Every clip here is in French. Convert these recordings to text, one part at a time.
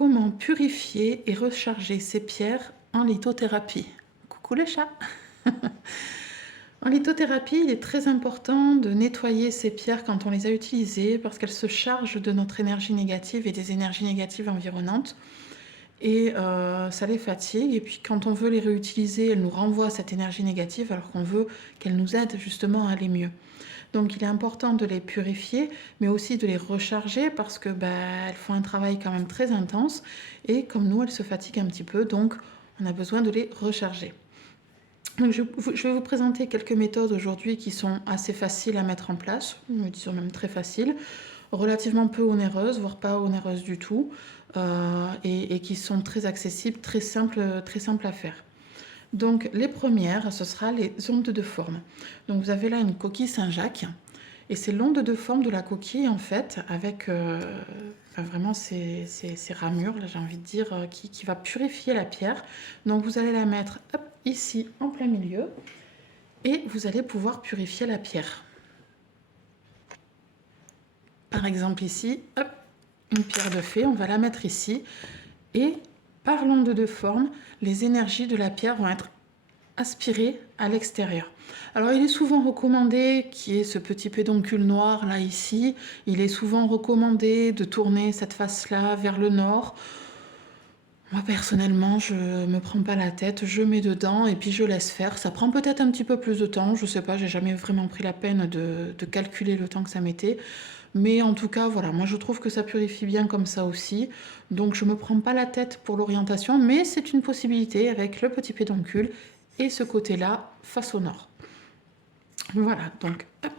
Comment purifier et recharger ces pierres en lithothérapie? Coucou les chats! En lithothérapie, il est très important de nettoyer ces pierres quand on les a utilisées parce qu'elles se chargent de notre énergie négative et des énergies négatives environnantes et ça les fatigue. Et puis quand on veut les réutiliser, elles nous renvoient cette énergie négative alors qu'on veut qu'elles nous aident justement à aller mieux. Donc il est important de les purifier, mais aussi de les recharger parce que elles font un travail quand même très intense et comme nous, elles se fatiguent un petit peu, donc on a besoin de les recharger. Donc je vais vous présenter quelques méthodes aujourd'hui qui sont assez faciles à mettre en place, disons même très faciles, relativement peu onéreuses, voire pas onéreuses du tout, et qui sont très accessibles, très simples à faire. Donc les premières, ce sera les ondes de forme. Donc vous avez là une coquille Saint-Jacques, et c'est l'onde de forme de la coquille en fait, avec vraiment ces ramures, là j'ai envie de dire, qui va purifier la pierre. Donc vous allez la mettre hop, ici en plein milieu, et vous allez pouvoir purifier la pierre. Par exemple ici, hop, une pierre de fée, on va la mettre ici, et par l'onde de forme, les énergies de la pierre vont être aspirées à l'extérieur. Alors il est souvent recommandé qu'il y ait ce petit pédoncule noir là ici, il est souvent recommandé de tourner cette face-là vers le nord. Moi personnellement, je me prends pas la tête, je mets dedans et puis je laisse faire. Ça prend peut-être un petit peu plus de temps, je sais pas, j'ai jamais vraiment pris la peine de calculer le temps que ça mettait. Mais en tout cas, voilà, moi je trouve que ça purifie bien comme ça aussi. Donc je me prends pas la tête pour l'orientation, mais c'est une possibilité avec le petit pédoncule et ce côté-là face au nord. Voilà, donc hop,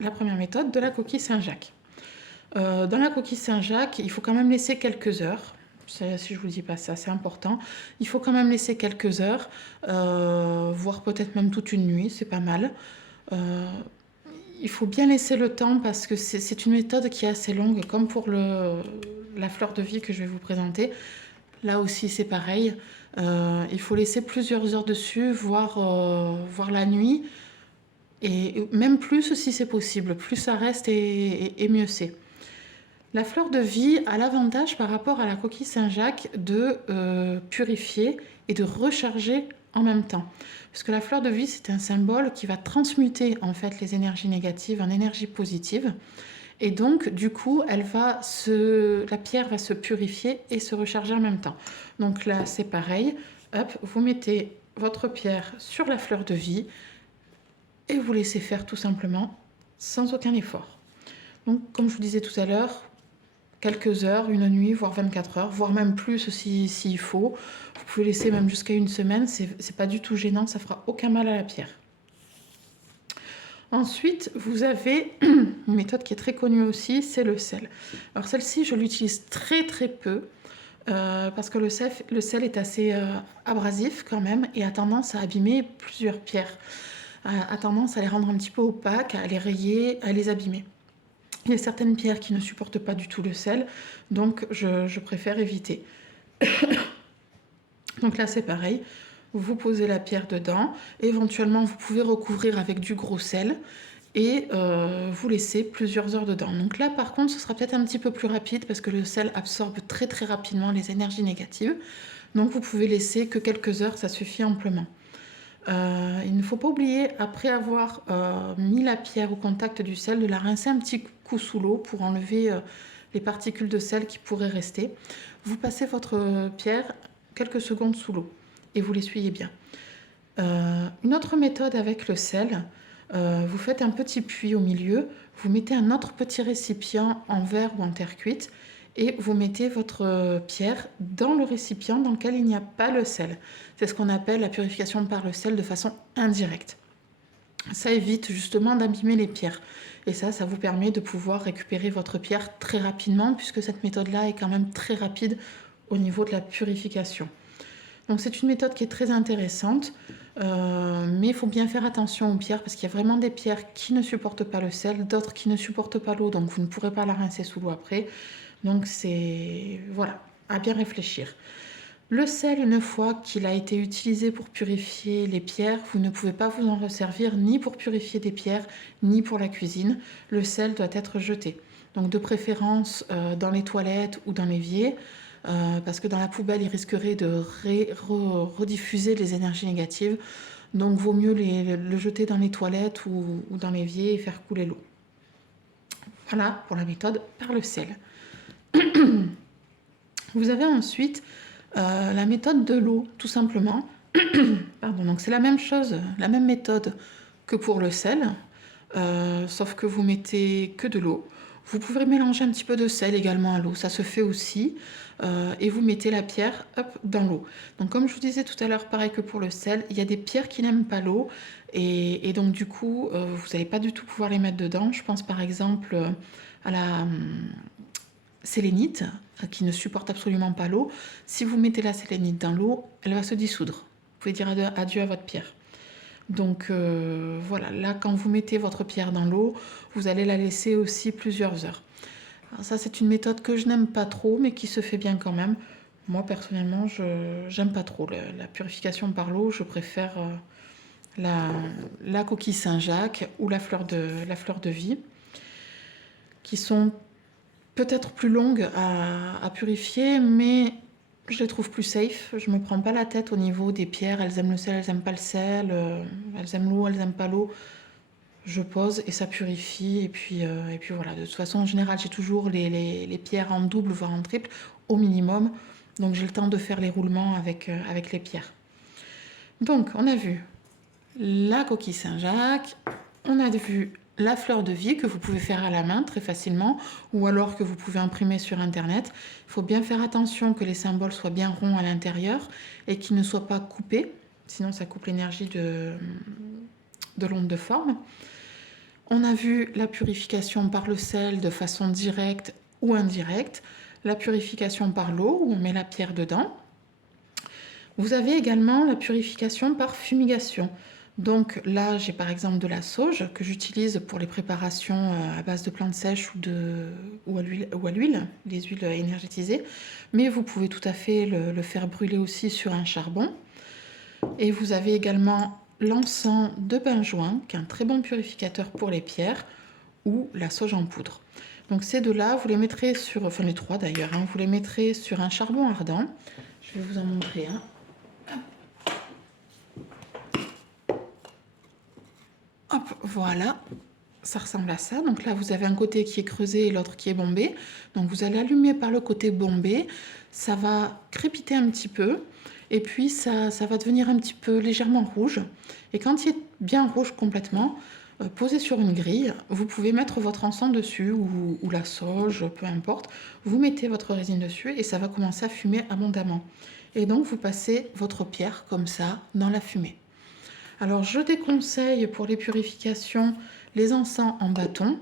la première méthode de la coquille Saint-Jacques. Dans la coquille Saint-Jacques, il faut quand même laisser quelques heures. Si je vous dis pas ça, c'est important. Il faut quand même laisser quelques heures, voire peut-être même toute une nuit, c'est pas mal. Il faut bien laisser le temps parce que c'est une méthode qui est assez longue, comme pour la fleur de vie que je vais vous présenter. Là aussi, c'est pareil. Il faut laisser plusieurs heures dessus, voire la nuit, et même plus si c'est possible. Plus ça reste et mieux c'est. La fleur de vie a l'avantage par rapport à la coquille Saint-Jacques de purifier et de recharger en même temps. Parce que la fleur de vie, c'est un symbole qui va transmuter en fait les énergies négatives en énergies positives. Et donc, du coup, la pierre va se purifier et se recharger en même temps. Donc là, c'est pareil. Hop, vous mettez votre pierre sur la fleur de vie et vous laissez faire tout simplement sans aucun effort. Donc, comme je vous disais tout à l'heure, quelques heures, une nuit, voire 24 heures, voire même plus s'il faut. Vous pouvez laisser même jusqu'à une semaine, c'est pas du tout gênant, ça fera aucun mal à la pierre. Ensuite, vous avez une méthode qui est très connue aussi, c'est le sel. Alors celle-ci, je l'utilise très très peu, parce que le sel est assez abrasif quand même, et a tendance à abîmer plusieurs pierres, a tendance à les rendre un petit peu opaques, à les rayer, à les abîmer. Il y a certaines pierres qui ne supportent pas du tout le sel, donc je préfère éviter. Donc là, c'est pareil. Vous posez la pierre dedans. Éventuellement, vous pouvez recouvrir avec du gros sel et vous laissez plusieurs heures dedans. Donc là, par contre, ce sera peut-être un petit peu plus rapide parce que le sel absorbe très très rapidement les énergies négatives. Donc vous pouvez laisser que quelques heures, ça suffit amplement. Il ne faut pas oublier, après avoir mis la pierre au contact du sel, de la rincer un petit coup sous l'eau pour enlever les particules de sel qui pourraient rester. Vous passez votre pierre quelques secondes sous l'eau et vous l'essuyez bien. Une autre méthode avec le sel, vous faites un petit puits au milieu, vous mettez un autre petit récipient en verre ou en terre cuite et vous mettez votre pierre dans le récipient dans lequel il n'y a pas le sel. C'est ce qu'on appelle la purification par le sel de façon indirecte. Ça évite justement d'abîmer les pierres. Et ça vous permet de pouvoir récupérer votre pierre très rapidement puisque cette méthode-là est quand même très rapide au niveau de la purification. Donc c'est une méthode qui est très intéressante, mais il faut bien faire attention aux pierres parce qu'il y a vraiment des pierres qui ne supportent pas le sel, d'autres qui ne supportent pas l'eau, donc vous ne pourrez pas la rincer sous l'eau après. Donc c'est, voilà, à bien réfléchir. Le sel, une fois qu'il a été utilisé pour purifier les pierres, vous ne pouvez pas vous en resservir ni pour purifier des pierres, ni pour la cuisine. Le sel doit être jeté. Donc de préférence dans les toilettes ou dans l'évier. parce que dans la poubelle, il risquerait de rediffuser les énergies négatives. Donc, vaut mieux le jeter dans les toilettes ou dans l'évier et faire couler l'eau. Voilà pour la méthode par le sel. Vous avez ensuite la méthode de l'eau, tout simplement. Pardon, donc c'est la même chose, la même méthode que pour le sel, sauf que vous mettez que de l'eau. Vous pouvez mélanger un petit peu de sel également à l'eau, ça se fait aussi. Et vous mettez la pierre dans l'eau. Donc comme je vous disais tout à l'heure, pareil que pour le sel, il y a des pierres qui n'aiment pas l'eau. Et donc du coup, vous n'allez pas du tout pouvoir les mettre dedans. Je pense par exemple à la sélénite, qui ne supporte absolument pas l'eau. Si vous mettez la sélénite dans l'eau, elle va se dissoudre. Vous pouvez dire adieu à votre pierre. Donc voilà, là quand vous mettez votre pierre dans l'eau, vous allez la laisser aussi plusieurs heures. Alors ça c'est une méthode que je n'aime pas trop, mais qui se fait bien quand même. Moi personnellement, je n'aime pas trop la purification par l'eau. Je préfère la coquille Saint-Jacques ou la fleur de vie, qui sont peut-être plus longues à purifier, mais je les trouve plus safe. Je me prends pas la tête au niveau des pierres. Elles aiment le sel, elles aiment pas le sel. Elles aiment l'eau, elles aiment pas l'eau. Je pose et ça purifie. Et puis voilà. De toute façon, en général, j'ai toujours les pierres en double, voire en triple, au minimum. Donc j'ai le temps de faire les roulements avec les pierres. Donc on a vu la coquille Saint-Jacques. On a vu la fleur de vie que vous pouvez faire à la main très facilement ou alors que vous pouvez imprimer sur internet. Il faut bien faire attention que les symboles soient bien ronds à l'intérieur et qu'ils ne soient pas coupés, sinon ça coupe l'énergie de l'onde de forme. On a vu la purification par le sel de façon directe ou indirecte, la purification par l'eau où on met la pierre dedans. Vous avez également la purification par fumigation. Donc là, j'ai par exemple de la sauge que j'utilise pour les préparations à base de plantes sèches ou à l'huile, les huiles énergétisées. Mais vous pouvez tout à fait le faire brûler aussi sur un charbon. Et vous avez également l'encens de benjoin, qui est un très bon purificateur pour les pierres, ou la sauge en poudre. Donc ces deux-là, vous les mettrez sur, enfin les trois d'ailleurs, vous les mettrez sur un charbon ardent. Je vais vous en montrer un. Hop, voilà, ça ressemble à ça. Donc là, vous avez un côté qui est creusé et l'autre qui est bombé. Donc vous allez allumer par le côté bombé. Ça va crépiter un petit peu. Et puis, ça va devenir un petit peu légèrement rouge. Et quand il est bien rouge complètement, posé sur une grille, vous pouvez mettre votre encens dessus ou la sauge, peu importe. Vous mettez votre résine dessus et ça va commencer à fumer abondamment. Et donc, vous passez votre pierre comme ça dans la fumée. Alors, je déconseille pour les purifications les encens en bâton.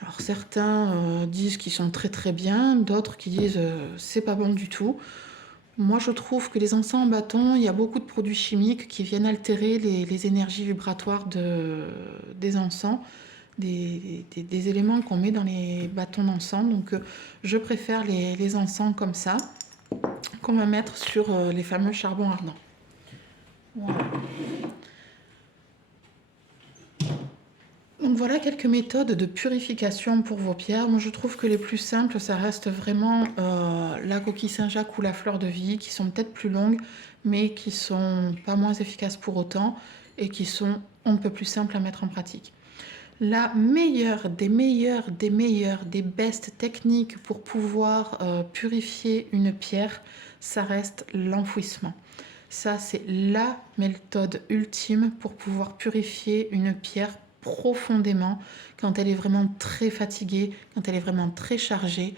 Alors, certains disent qu'ils sont très très bien, d'autres qui disent c'est pas bon du tout. Moi, je trouve que les encens en bâton, il y a beaucoup de produits chimiques qui viennent altérer les énergies vibratoires des encens, des éléments qu'on met dans les bâtons d'encens. Donc, je préfère les encens comme ça, qu'on va mettre sur les fameux charbons ardents. Voilà. Donc voilà quelques méthodes de purification pour vos pierres. Moi je trouve que les plus simples, ça reste vraiment la coquille Saint-Jacques ou la fleur de vie, qui sont peut-être plus longues, mais qui sont pas moins efficaces pour autant et qui sont un peu plus simples à mettre en pratique. La meilleure des best techniques pour pouvoir purifier une pierre, ça reste l'enfouissement. Ça, c'est la méthode ultime pour pouvoir purifier une pierre profondément quand elle est vraiment très fatiguée, quand elle est vraiment très chargée.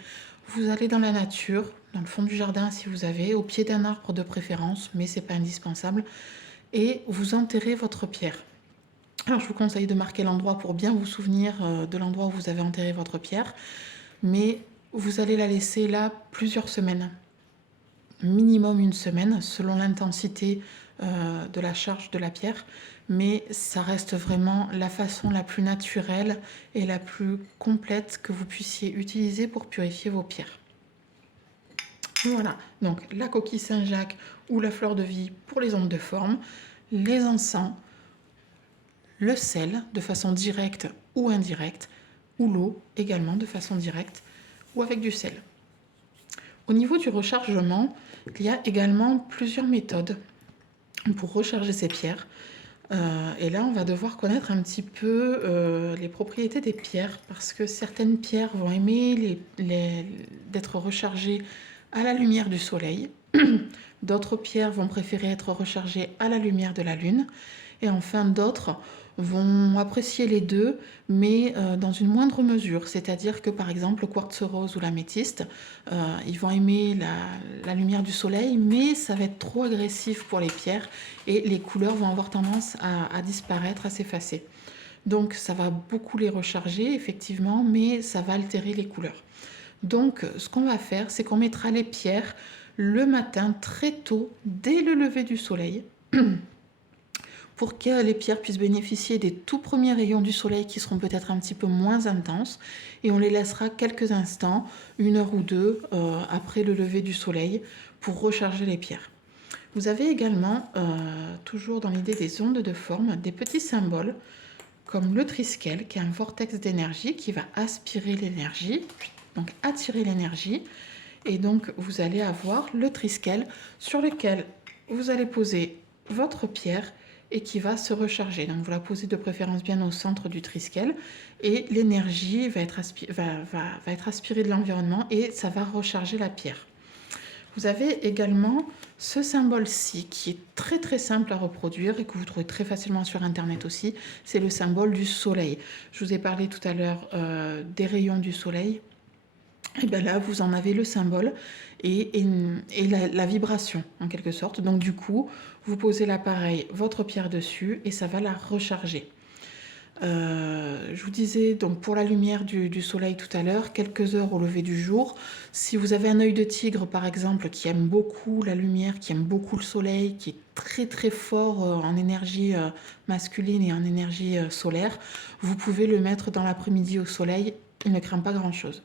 Vous allez dans la nature, dans le fond du jardin si vous avez, au pied d'un arbre de préférence, mais c'est pas indispensable, et vous enterrez votre pierre. Alors je vous conseille de marquer l'endroit pour bien vous souvenir de l'endroit où vous avez enterré votre pierre, mais vous allez la laisser là plusieurs semaines, minimum une semaine selon l'intensité de la charge de la pierre, mais ça reste vraiment la façon la plus naturelle et la plus complète que vous puissiez utiliser pour purifier vos pierres. Voilà, donc la coquille Saint-Jacques ou la fleur de vie pour les ondes de forme, les encens, le sel de façon directe ou indirecte, ou l'eau également de façon directe ou avec du sel. Au niveau du rechargement, il y a également plusieurs méthodes pour recharger ces pierres. Et là, on va devoir connaître un petit peu les propriétés des pierres, parce que certaines pierres vont aimer d'être rechargées à la lumière du soleil. D'autres pierres vont préférer être rechargées à la lumière de la lune. Et enfin, d'autres vont apprécier les deux, mais dans une moindre mesure. C'est-à-dire que, par exemple, le quartz rose ou l'améthyste, ils vont aimer la lumière du soleil, mais ça va être trop agressif pour les pierres et les couleurs vont avoir tendance à disparaître, à s'effacer. Donc, ça va beaucoup les recharger, effectivement, mais ça va altérer les couleurs. Donc, ce qu'on va faire, c'est qu'on mettra les pierres le matin très tôt, dès le lever du soleil, pour que les pierres puissent bénéficier des tout premiers rayons du soleil qui seront peut-être un petit peu moins intenses, et on les laissera quelques instants, 1 heure ou 2 après le lever du soleil, pour recharger les pierres. Vous avez également, toujours dans l'idée des ondes de forme, des petits symboles comme le triskel, qui est un vortex d'énergie qui va aspirer l'énergie, donc attirer l'énergie. Et donc vous allez avoir le triskel sur lequel vous allez poser votre pierre et qui va se recharger. Donc vous la posez de préférence bien au centre du triskel et l'énergie va être aspirée de l'environnement et ça va recharger la pierre. Vous avez également ce symbole-ci qui est très très simple à reproduire et que vous trouvez très facilement sur internet aussi. C'est le symbole du soleil. Je vous ai parlé tout à l'heure des rayons du soleil. Et bien là, vous en avez le symbole et la vibration en quelque sorte. Donc du coup, vous posez l'appareil, votre pierre dessus et ça va la recharger. Je vous disais donc pour la lumière du soleil tout à l'heure, quelques heures au lever du jour. Si vous avez un œil de tigre par exemple qui aime beaucoup la lumière, qui aime beaucoup le soleil, qui est très très fort en énergie masculine et en énergie solaire, vous pouvez le mettre dans l'après-midi au soleil, il ne craint pas grand-chose.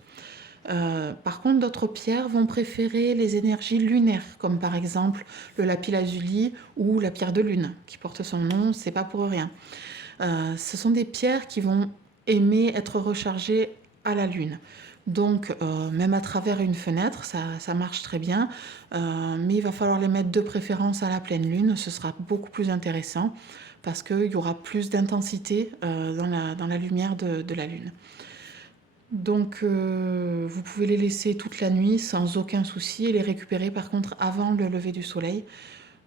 Par contre, d'autres pierres vont préférer les énergies lunaires, comme par exemple le lapis-lazuli ou la pierre de lune, qui porte son nom, c'est pas pour rien. Ce sont des pierres qui vont aimer être rechargées à la lune. Donc, même à travers une fenêtre, ça marche très bien, mais il va falloir les mettre de préférence à la pleine lune, ce sera beaucoup plus intéressant parce qu'il y aura plus d'intensité dans la lumière de la lune. Donc vous pouvez les laisser toute la nuit sans aucun souci et les récupérer par contre avant le lever du soleil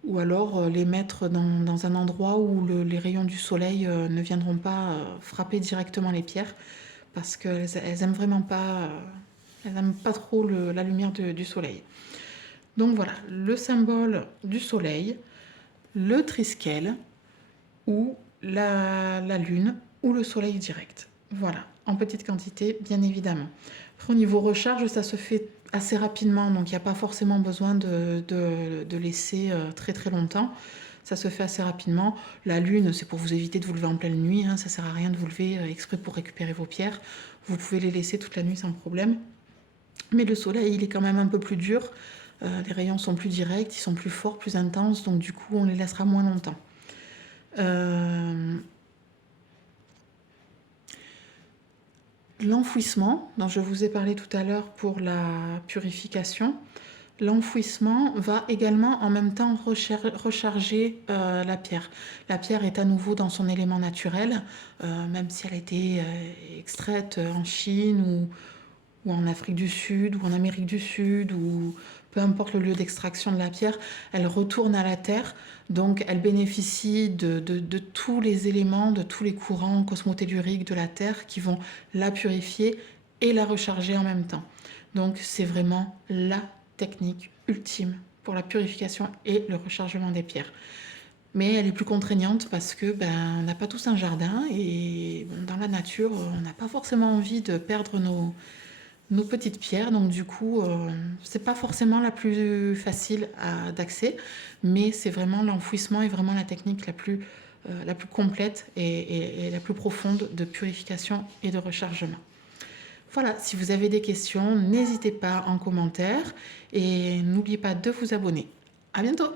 ou alors les mettre dans un endroit où les rayons du soleil ne viendront pas frapper directement les pierres parce qu'elles aiment vraiment pas, elles n'aiment pas trop la lumière du soleil. Donc voilà, le symbole du soleil, le triskel ou la lune ou le soleil direct. Voilà, en petite quantité, bien évidemment. Après, au niveau recharge, ça se fait assez rapidement, donc il n'y a pas forcément besoin de laisser très très longtemps. Ça se fait assez rapidement. La lune, c'est pour vous éviter de vous lever en pleine nuit, hein, ça ne sert à rien de vous lever exprès pour récupérer vos pierres. Vous pouvez les laisser toute la nuit sans problème. Mais le soleil, il est quand même un peu plus dur. Les rayons sont plus directs, ils sont plus forts, plus intenses, donc du coup, on les laissera moins longtemps. L'enfouissement, dont je vous ai parlé tout à l'heure pour la purification, l'enfouissement va également en même temps recharger la pierre. La pierre est à nouveau dans son élément naturel, même si elle a été extraite en Chine ou en Afrique du Sud ou en Amérique du Sud ou peu importe le lieu d'extraction de la pierre, elle retourne à la terre, donc elle bénéficie de tous les éléments, de tous les courants cosmotelluriques de la terre qui vont la purifier et la recharger en même temps. Donc c'est vraiment la technique ultime pour la purification et le rechargement des pierres. Mais elle est plus contraignante parce que on n'a pas tous un jardin et dans la nature, on n'a pas forcément envie de perdre nos petites pierres, donc du coup c'est pas forcément la plus facile d'accès, mais c'est vraiment l'enfouissement est vraiment la technique la plus complète et la plus profonde de purification et de rechargement. Voilà, si vous avez des questions, n'hésitez pas en commentaire et n'oubliez pas de vous abonner. À bientôt!